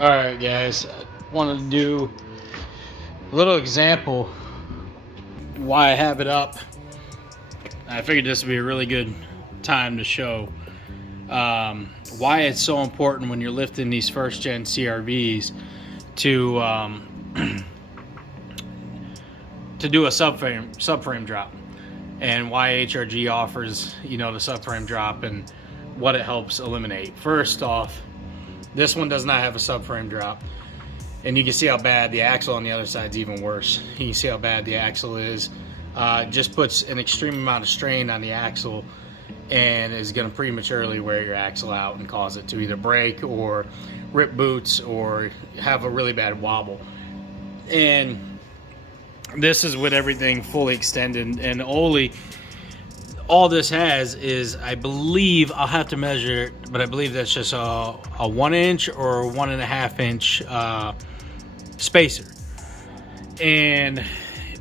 Alright guys, I wanted to do a little example why I have it up. I figured this would be a really good time to show why it's so important when you're lifting these first gen CRVs to to do a subframe drop, and why HRG offers the subframe drop and what it helps eliminate. First off, this one does not have a subframe drop, and you can see how bad the axle on the other side is even worse. You can see how bad the axle is. It just puts an extreme amount of strain on the axle and is going to prematurely wear your axle out and cause it to either break or rip boots or have a really bad wobble. And this is with everything fully extended, and all this has is, I believe, I'll have to measure it, but I believe that's just a 1 inch or 1.5 inch spacer. And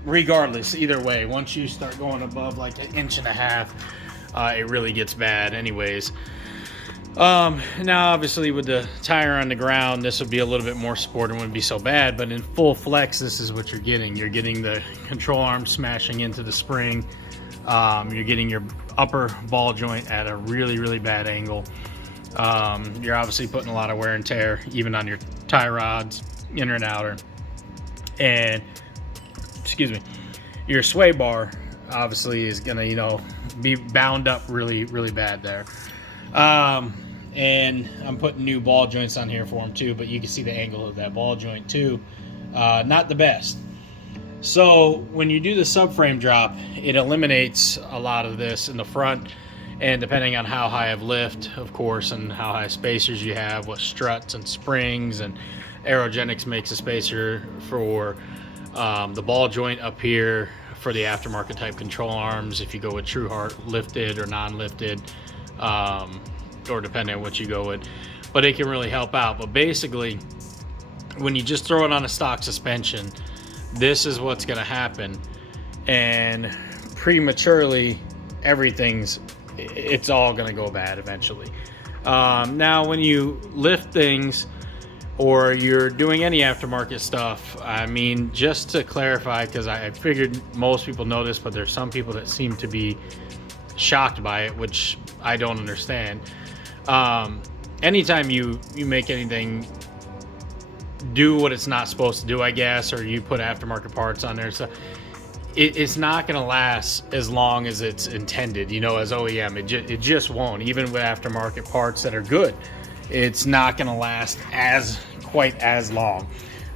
regardless, either way, once you start going above like 1.5 inches, it really gets bad anyways. Now obviously with the tire on the ground, this would be a little bit more sport and wouldn't be so bad, but in full flex, this is what you're getting. You're getting the control arm smashing into the spring. You're getting your upper ball joint at a really bad angle. You're obviously putting a lot of wear and tear even on your tie rods, inner and outer. And excuse me, your sway bar obviously is gonna be bound up really bad there. And I'm putting new ball joints on here for them too, but you can see the angle of that ball joint too. Not the best. So when you do the subframe drop, it eliminates a lot of this in the front, and depending on how high of lift, of course, and how high spacers you have, what struts and springs and aerogenics makes a spacer for the ball joint up here for the aftermarket type control arms, if you go with true heart lifted or non-lifted, or depending on what you go with, but it can really help out. But basically, when you just throw it on a stock suspension, this is what's going to happen, and prematurely it's all going to go bad eventually. Now when you lift things or you're doing any aftermarket stuff, I mean, just to clarify, because I figured most people know this, but there's some people that seem to be shocked by it, which I don't understand. Anytime you make anything do what it's not supposed to do, I guess, or you put aftermarket parts on there, so it's not going to last as long as it's intended, as OEM. It just won't. Even with aftermarket parts that are good, it's not going to last quite as long.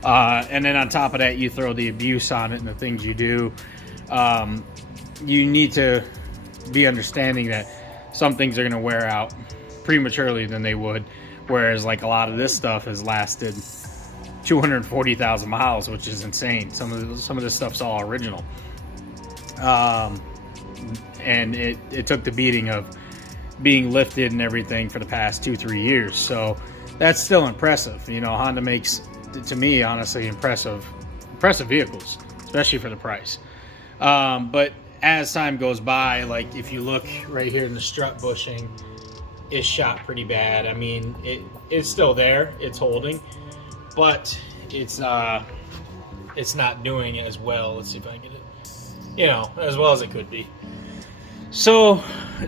And then on top of that, you throw the abuse on it and the things you do. You need to be understanding that some things are going to wear out prematurely than they would, whereas like a lot of this stuff has lasted 240,000 miles, which is insane. Some of this stuff's all original, and it took the beating of being lifted and everything for the past 2-3 years. So that's still impressive. Honda makes, to me, honestly, impressive vehicles, especially for the price. But as time goes by, like if you look right here in the strut bushing, is shot pretty bad. I mean, it's still there, it's holding, but it's not doing as well. Let's see if I can get it, as well as it could be. So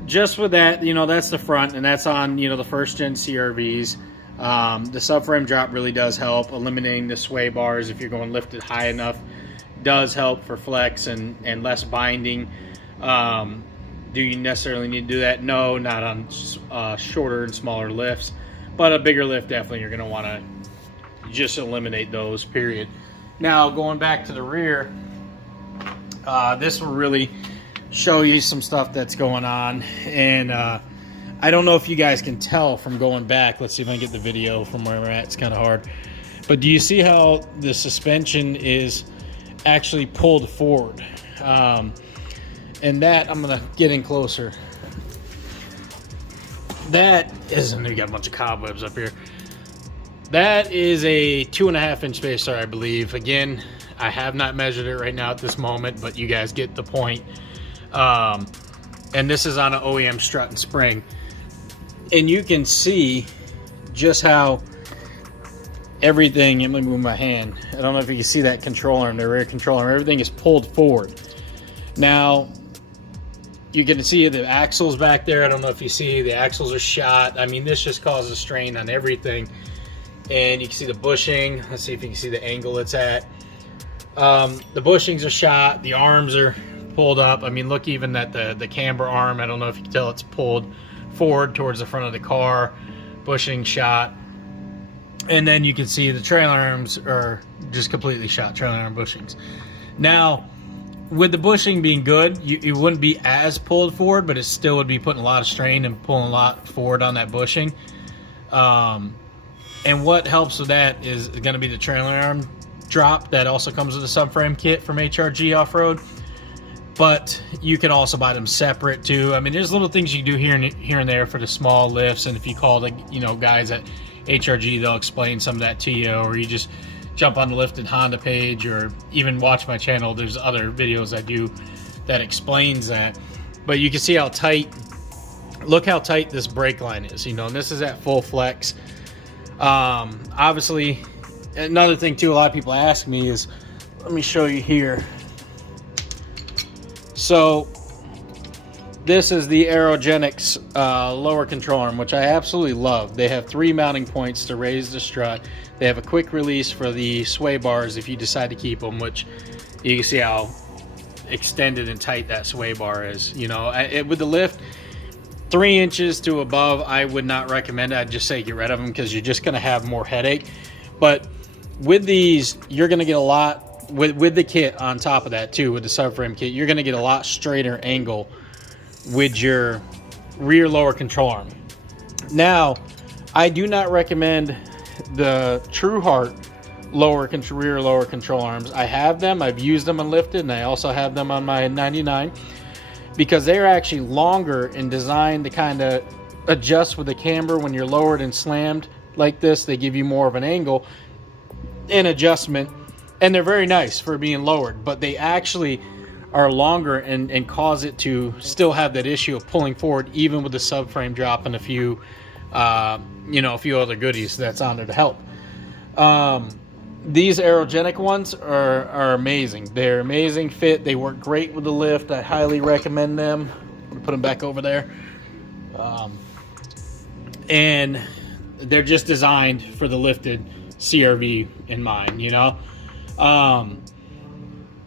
just with that, that's the front, and that's on, the first gen CRVs. The subframe drop really does help eliminating the sway bars. If you're going lifted high enough, does help for flex and less binding. Do you necessarily need to do that? No, not on shorter and smaller lifts, but a bigger lift, definitely you're going to want to just eliminate those, period. Now going back to the rear, this will really show you some stuff that's going on. And I don't know if you guys can tell from going back. Let's see if I can get the video from where we're at. It's kind of hard, but do you see how the suspension is actually pulled forward? And that, I'm gonna get in closer. That isn't, we got a bunch of cobwebs up here. That is a 2.5 inch spacer, I believe. Again, I have not measured it right now at this moment, but you guys get the point. And this is on an OEM strut and spring. And you can see just how everything, let me move my hand. I don't know if you can see that control arm, the rear control arm, everything is pulled forward. Now, you can see the axles back there. I don't know if you see, the axles are shot. I mean, this just causes strain on everything. And you can see the bushing. Let's see if you can see the angle it's at. The bushings are shot, the arms are pulled up. I mean, look even at the camber arm. I don't know if you can tell, it's pulled forward towards the front of the car. Bushing shot. And then you can see the trailer arms are just completely shot, trailer arm bushings. Now, with the bushing being good, it wouldn't be as pulled forward, but it still would be putting a lot of strain and pulling a lot forward on that bushing. And what helps with that is going to be the trailer arm drop that also comes with a subframe kit from HRG Off-Road. But you can also buy them separate too. I mean, there's little things you can do here and there for the small lifts, and if you call the guys at HRG, they'll explain some of that to you, or you just jump on the Lifted Honda page, or even watch my channel. There's other videos I do that explains that. But you can see how tight, look how tight this brake line is, and this is at full flex. Obviously, another thing too, a lot of people ask me is, let me show you here. So this is the Aerogenics lower control arm, which I absolutely love. They have 3 mounting points to raise the strut. They have a quick release for the sway bars if you decide to keep them, which you can see how extended and tight that sway bar is. With the lift, 3 inches to above, I would not recommend it. I'd just say get rid of them, because you're just going to have more headache. But with these, you're going to get a lot, with the kit on top of that too, with the subframe kit, you're going to get a lot straighter angle with your rear lower control arm. Now, I do not recommend the True Heart rear lower control arms. I have them, I've used them on Lifted, and I also have them on my 99, because they're actually longer and designed to kind of adjust with the camber when you're lowered and slammed like this. They give you more of an angle and adjustment, and they're very nice for being lowered, but they actually are longer and cause it to still have that issue of pulling forward, even with the subframe drop and a few other goodies that's on there to help. These Aerogenic ones are amazing. They're amazing fit. They work great with the lift. I highly recommend them. I'm gonna put them back over there. And they're just designed for the lifted CRV in mind,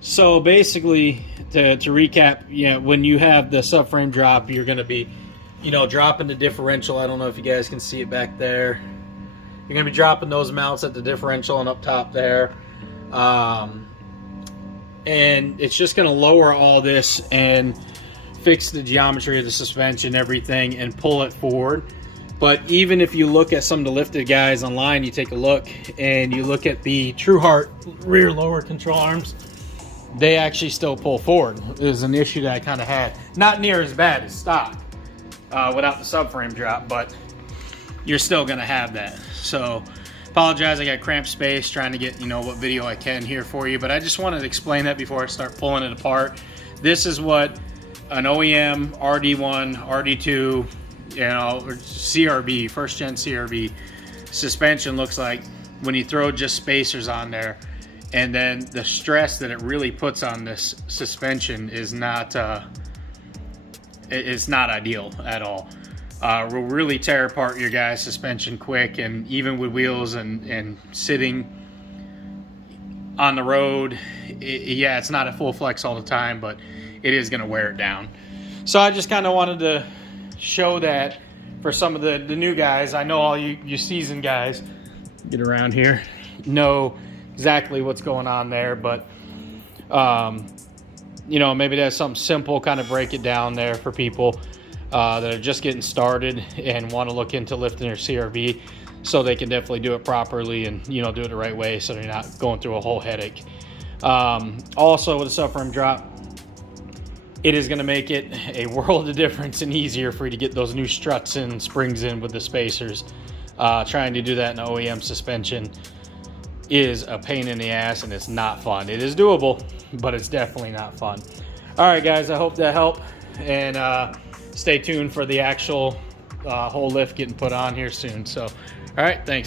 So basically, to recap, when you have the subframe drop, you're going to be, dropping the differential. I don't know if you guys can see it back there. You're going to be dropping those mounts at the differential and up top there. And it's just going to lower all this and fix the geometry of the suspension, everything, and pull it forward. But even if you look at some of the lifted guys online, you take a look and you look at the True Heart rear lower control arms, they actually still pull forward. It was an issue that I kind of had. Not near as bad as stock without the subframe drop, but you're still going to have that. So apologize, I got cramped space trying to get what video I can here for you, but I just wanted to explain that before I start pulling it apart. This is what an OEM RD1, RD2, or CRV, first gen CRV suspension looks like when you throw just spacers on there. And then the stress that it really puts on this suspension is not ideal at all. Will really tear apart your guys' suspension quick, and even with wheels and sitting on the road, it's not at full flex all the time, but it is going to wear it down. So I just kind of wanted to show that for some of the new guys. I know all you seasoned guys, get around here, know exactly what's going on there, but maybe that's something simple, kind of break it down there for people that are just getting started and want to look into lifting their CRV, so they can definitely do it properly and do it the right way, so they're not going through a whole headache. Also, with a subframe drop, it is going to make it a world of difference and easier for you to get those new struts and springs in with the spacers. Trying to do that in an OEM suspension is a pain in the ass, and it's not fun. It is doable, but it's definitely not fun. All right, guys, I hope that helped, and stay tuned for the actual whole lift getting put on here soon. So, all right, thanks, guys.